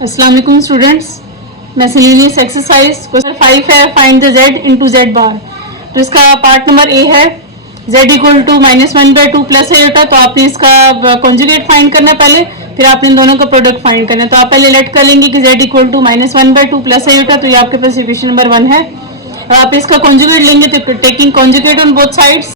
अस्सलाम वालेकुम students, miscellaneous exercise question 5 है, find the z into z बार। तो इसका पार्ट नंबर ए है z इक्वल टू -1/2 प्लस है बेटा। तो आपने इसका कॉन्जुगेट फाइंड करना है पहले, फिर आपने दोनों का प्रोडक्ट फाइंड करना है। तो आप पहले लेट कर लेंगे कि z इक्वल टू -1/2 प्लस है बेटा। तो ये आपके पास इक्वेशन नंबर 1 है। आप इसका कॉन्जुगेट लेंगे तो taking conjugate on both sides.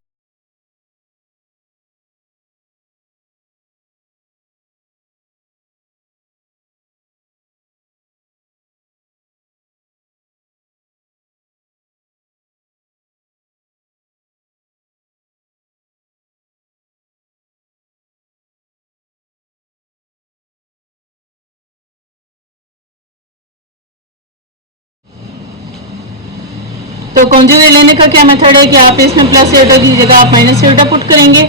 तो कॉन्जुगेट लेने का क्या मेथड है कि आप इसमें प्लस एटा की जगह आप माइनस एटा पुट करेंगे।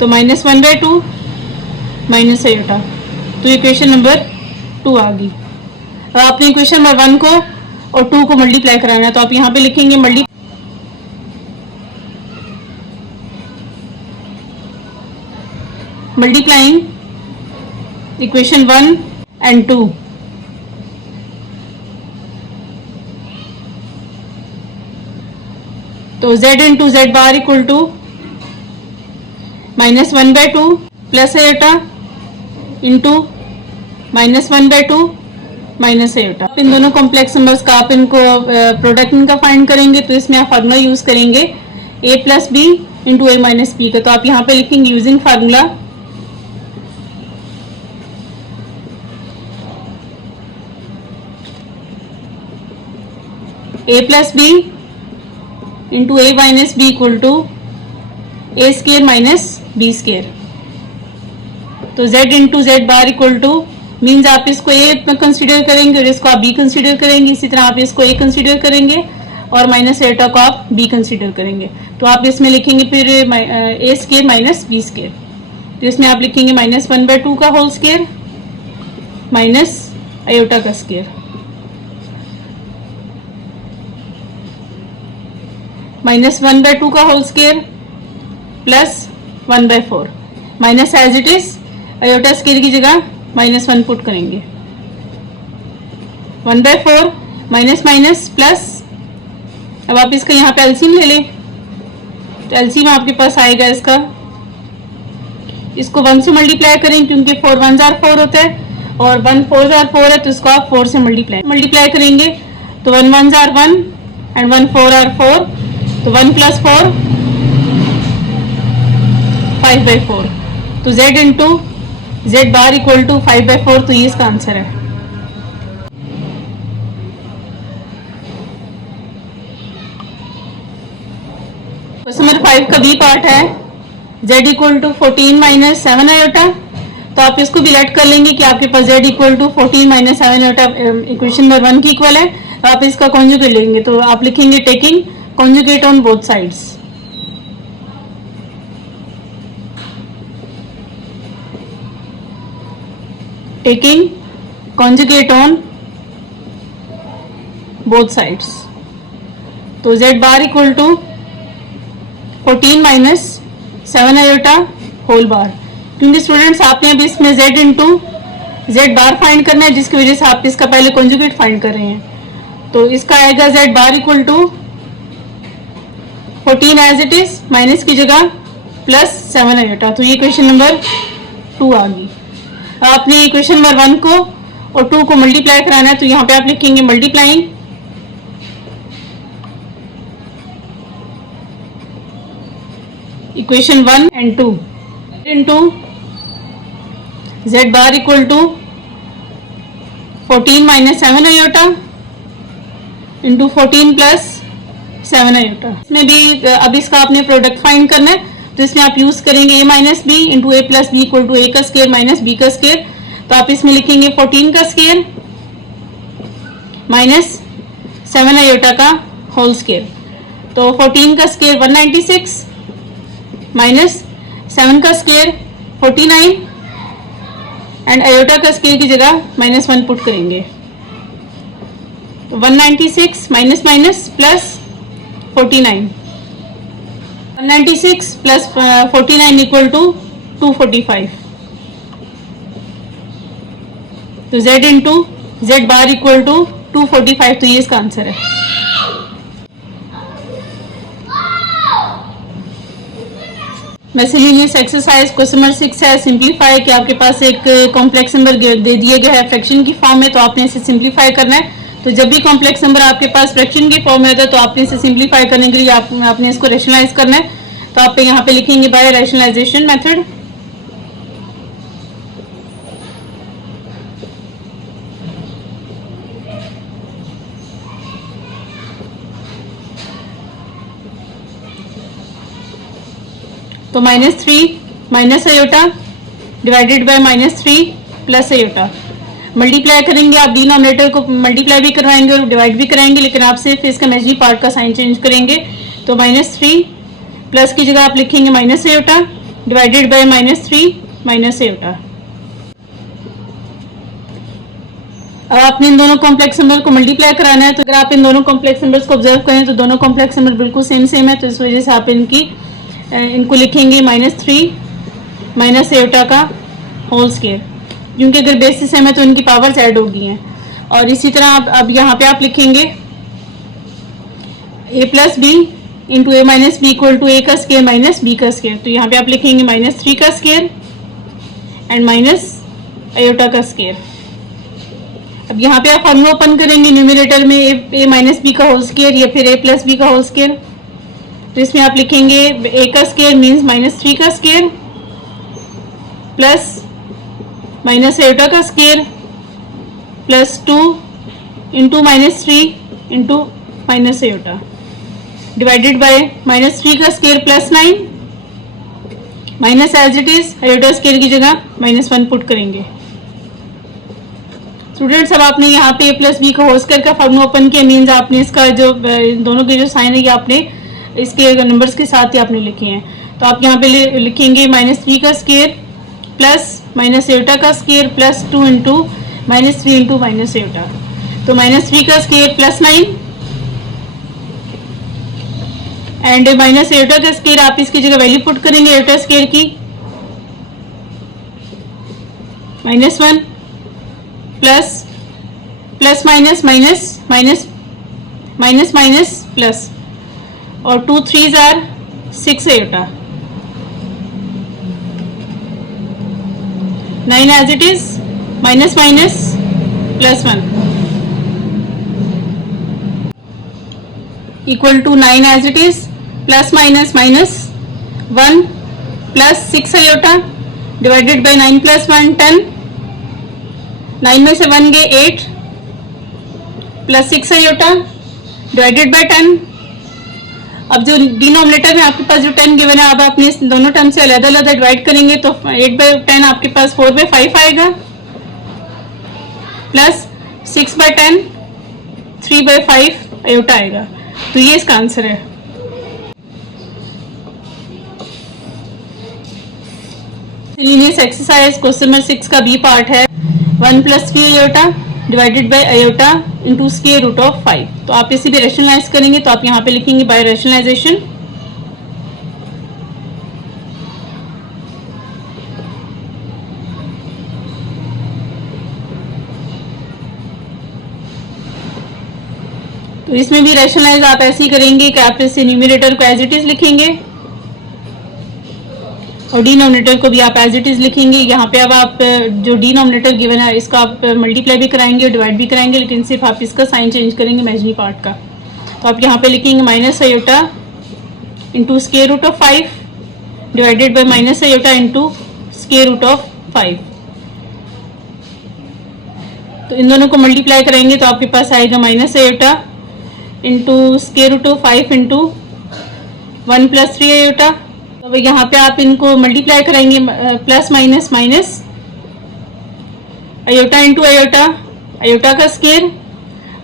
तो -1/2 माइनस एटा, तो इक्वेशन नंबर 2 आ गई। अब आपने इक्वेशन नंबर 1 को और 2 को मल्टीप्लाई कराना है। तो आप यहाँ पे लिखेंगे मल्टीप्लाइंग इक्वेशन 1 एंड 2। तो z into Z bar equal to -1/2 plus eta into -1/2 minus eta. इन दोनों कॉम्प्लेक्स नंबर्स का आप इनको प्रोडक्ट इनका फाइंड करेंगे। तो इसमें आप फार्मूला यूज करेंगे a plus B into A minus B का। तो आप यहाँ पे लिखेंगे using formula a plus B into A minus B equal to A square minus B square. तो z into Z bar equal to means आप इसको a कंसिडर करेंगे और इसको आप b कंसिडर करेंगे। इसी तरह आप इसको a कंसिडर करेंगे और माइनस एटा को आप b कंसिडर करेंगे। तो आप इसमें लिखेंगे फिर a square minus b square. तो इसमें आप लिखेंगे -1/2 का होल स्केयर माइनस आयोटा का स्केयर, -1/2 का whole square plus 1/4 minus as it is iota square की जगह -1 पुट करेंगे। 1/4 माइनस माइनस प्लस। अब आप इसका यहाँ पे एलसीएम ले लें। तो एलसीएम आपके पास आएगा इसका, इसको 1 से मल्टीप्लाई करें क्योंकि 4 1 जार 4 होता है और 1 4 जार 4 है। तो इसको आप 4 से मल्टीप्लाई करेंगे। तो 1 1 जार 1 एंड 1 4 आर 4। तो 1 प्लस 4 5/4। तो z into Z bar equal to 5/4। तो ये इसका आंसर है। क्वेश्चन नंबर 5 का बी पार्ट है z equal to 14 minus 7 iota. तो आप इसको भी लेट कर लेंगे कि आपके पास z equal to 14 minus 7 iota equation number 1 की इक्वल है। तो आप इसका कॉन्जुगेट लेंगे। तो आप लिखेंगे taking conjugate on both sides. Taking conjugate on both sides. तो z bar equal to 14 minus 7 iota whole bar. क्योंकि स्टूडेंट्स आपने अभी इसमें z into Z bar find करना है, जिसकी वजह से आप इसका पहले कॉन्जुगेट फाइंड कर रहे हैं। तो इसका आएगा z bar equal to 14 as it is minus की जगह प्लस 7 आयोटा। तो ये क्वेश्चन नंबर 2 आ गई। आपने इक्वेशन नंबर 1 को और 2 को मल्टीप्लाई कराना है। तो यहाँ पे आप लिखेंगे multiplying equation 1 and 2 into Z bar equal to 14 minus 7 iota into 14 plus 7 iota. इसमें भी अब इसका आपने प्रोडक्ट फाइंड करना है। तो इसमें आप यूज करेंगे a minus B into A plus B equal to A का स्केयर माइनस बी का स्केयर। तो आप इसमें लिखेंगे 14 का स्केयर माइनस 7 आयोटा का होल स्केयर। तो 14 का स्केयर 196 माइनस 7 का स्केयर 49 एंड आयोटा का स्केयर की जगह -1 पुट करेंगे। तो 196 minus minus plus 49, 196 plus 49 equal to 245। तो z into Z bar equal to 245, तो ये इसका आंसर है। मिसलेनियस एक्सरसाइज क्वेश्चन नंबर 6 है सिंप्लीफाई, कि आपके पास एक कॉम्प्लेक्स नंबर दे दिया गया है फ्रैक्शन की फॉर्म में, तो आपने इसे सिंप्लीफाई करना है। तो जब भी कॉम्प्लेक्स नंबर आपके पास फ्रैक्शन की फॉर्म में होता है तो आपने इसे सिंप्लीफाई करने के लिए आपने इसको रैशनलाइज करना है। तो आप यहाँ पे लिखेंगे बाय रैशनलाइजेशन मेथड। तो -3 minus iota divided by -3 plus iota. Multiply करेंगे, आप डिनोमिनेटर को मल्टीप्लाई भी करवाएंगे और डिवाइड भी कराएंगे, लेकिन आप सिर्फ इसका इमेजिनरी पार्ट का साइन चेंज करेंगे। तो -3 प्लस की जगह आप लिखेंगे minus iota divided by -3 minus aorta. अब आपने इन दोनों कॉम्प्लेक्स नंबर को मल्टीप्लाई कराना है। तो अगर आप इन दोनों कॉम्प्लेक्स नंबर्स को ऑब्जर्व करें तो दोनों कॉम्प्लेक्स नंबर बिल्कुल सेम है, तो इस वजह से आप इनको लिखेंगे -3 माइनस अयोटा का होल स्क्वायर, क्योंकि अगर बेसिस सेम है तो इनकी पावर्स ऐड होगी हैं। और इसी तरह अब यहाँ पे आप लिखेंगे a plus B into A minus B equal to A का स्क्वायर माइनस बी का स्क्वायर। तो यहाँ पे आप लिखेंगे -3 का स्क्वायर एंड माइनस अयोटा का स्क्वायर। अब यहाँ पे आप फॉर्मूला ओपन करेंगे न्यूमरेटर में a माइनस बी का होल स्क्वायर या फिर a प्लस बी का होल स्क्वायर। तो इसमें आप लिखेंगे a का स्क्वायर मीन्स -3 का स्क्वायर प्लस माइनस अयोटा का square plus 2 into -3 into minus iota divided by -3 का square plus 9 minus as it is iota square की जगह -1 पुट करेंगे। स्टूडेंट्स अब आपने यहाँ पे a प्लस बी का होल स्क्वायर का फॉर्मूला ओपन किया, मीन्स आपने इसका जो दोनों के जो साइन है ये आपने इसके नंबर्स के साथ ही आपने लिखे हैं। तो आप यहाँ पे लिखेंगे -3 का स्क्वायर प्लस माइनस अयोटा का square plus 2 into -3 into minus iota. तो -3 का square plus 9 and minus iota का स्क्वायर आप इसकी जगह वैल्यू पुट करेंगे अयोटा स्क्वायर की -1 plus minus minus minus minus minus plus और 2 3s are 6 iota 9 as it is minus minus plus 1 equal to 9 as it is plus minus minus 1 plus 6 aorta divided bye 9 plus 1 10। 9 में से 1 गए 8 plus 6 aorta divided bye 10। अब जो denominator में आपके पास जो 10 given है, अब आपने इस दोनों टर्म से अलग अलग डिवाइड करेंगे तो 8/10 आपके पास 4/5 आएगा प्लस 6/10 3/5 अयोटा आएगा। तो ये इसका आंसर है। मिसलेनियस एक्सरसाइज क्वेश्चन नंबर 6 का बी पार्ट है 1 + 3 iota divided by iota into square root of 5। तो आप इसे भी रैशनलाइज करेंगे तो आप यहाँ पे लिखेंगे बाय रैशनलाइजेशन। तो इसमें भी रैशनलाइज आप ऐसे ही करेंगे कि आप इसे न्यूमरेटर को एज इट इज लिखेंगे और डिनोमिनेटर को भी आप एज इट इज लिखेंगे। यहाँ पे अब आप जो डिनोमिनेटर गिवन है इसका आप मल्टीप्लाई भी कराएंगे और डिवाइड भी कराएंगे, लेकिन सिर्फ आप इसका साइन चेंज करेंगे इमेजिनरी पार्ट का। तो आप यहाँ पे लिखेंगे minus iota into square root of 5 divided by minus iota into square root of 5। तो इन दोनों को मल्टीप्लाई करेंगे तो आपके पास आएगा minus iota into square root of 5 into 1 + 3 iota. तो यहाँ पे आप इनको मल्टीप्लाई करेंगे plus minus minus iota into iota iota का स्क्वायर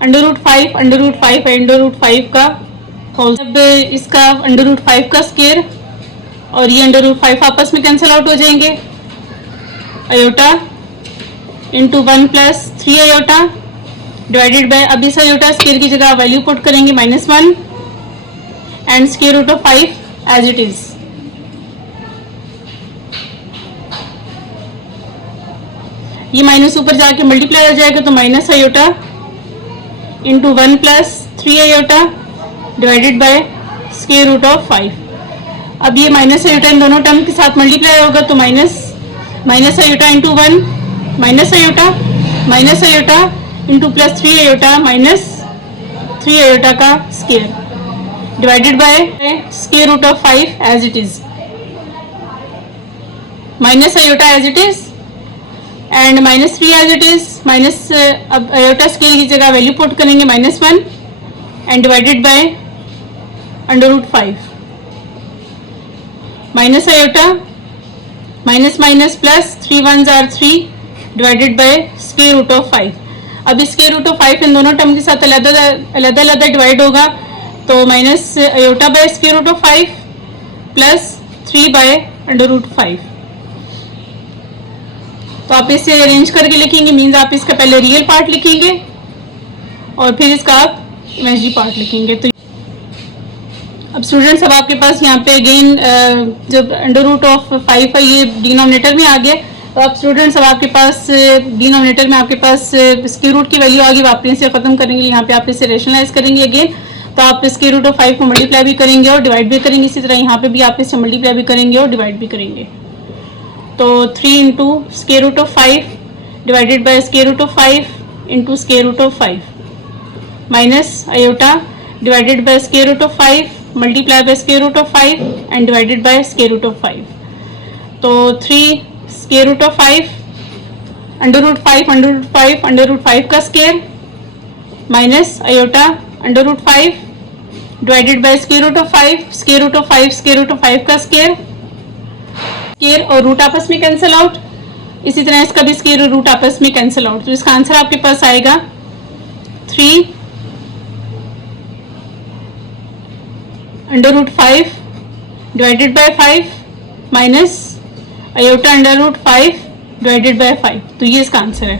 √5 √5 का होल। जब इसका √5 का स्क्वायर और ये √5 आपस में कैंसिल आउट हो जाएंगे। Iota into 1 + 3 iota divided by, अब इस अयोटा स्क्वायर की जगह वैल्यू पुट करेंगे -1 and square root of 5 as it is. ये माइनस ऊपर जाके मल्टीप्लाई हो जाएगा, तो minus iota into 1 plus 3 iota divided by square root of 5। अब ये माइनस आयोटा इन दोनों टर्म के साथ मल्टीप्लाई होगा, तो minus iota into 1 minus iota into plus 3 iota minus 3 iota का square divided by square root of 5 as it is, minus iota as it is and minus 3 as it is, minus अब iota square की जगह value put करेंगे -1 and divided by under root 5, minus iota minus minus plus 3 1s are 3 divided by square root of 5। अब square root of 5 इन दोनों term के साथ अलग divide होगा, तो minus iota by square root of 5 plus 3 by under root 5। तो आप इसे अरेंज करके लिखेंगे, मीन्स आप इसका पहले रियल पार्ट लिखेंगे और फिर इसका आप इमेजिनरी पार्ट लिखेंगे। तो अब स्टूडेंट्स, अब आपके पास यहाँ पे अगेन जब अंडर रूट ऑफ 5 है ये डिनोमिनेटर में आ गया, तो अब स्टूडेंट्स अब आपके पास डिनोमिनेटर में आपके पास स्क्वायर रूट की वैल्यू आ गई, आप इसे खत्म करेंगे, यहाँ पे आप इसे रेशनलाइज करेंगे अगेन, तो आप स्क्वायर रूट ऑफ 5 को मल्टीप्लाई भी करेंगे और डिवाइड भी करेंगे, इसी तरह यहाँ पे भी आप इसे मल्टीप्लाई भी करेंगे और डिवाइड भी करेंगे। तो 3 into square root of 5 divided by square root of 5 into square root of 5 minus iota divided by square root of 5 multiply by square root of 5 and divided by square root of 5। तो 3 square root of 5 under root 5 का square minus iota under root 5 divided by square root of 5 square root of 5 का square और root आपस में cancel out, इसी तरह इसका भी स्क्वायर और रूट आपस में कैंसिल आउट। तो इसका आंसर आपके पास आएगा 3 under root 5 divided by 5 minus iota under root 5 divided by 5। तो ये इसका आंसर है।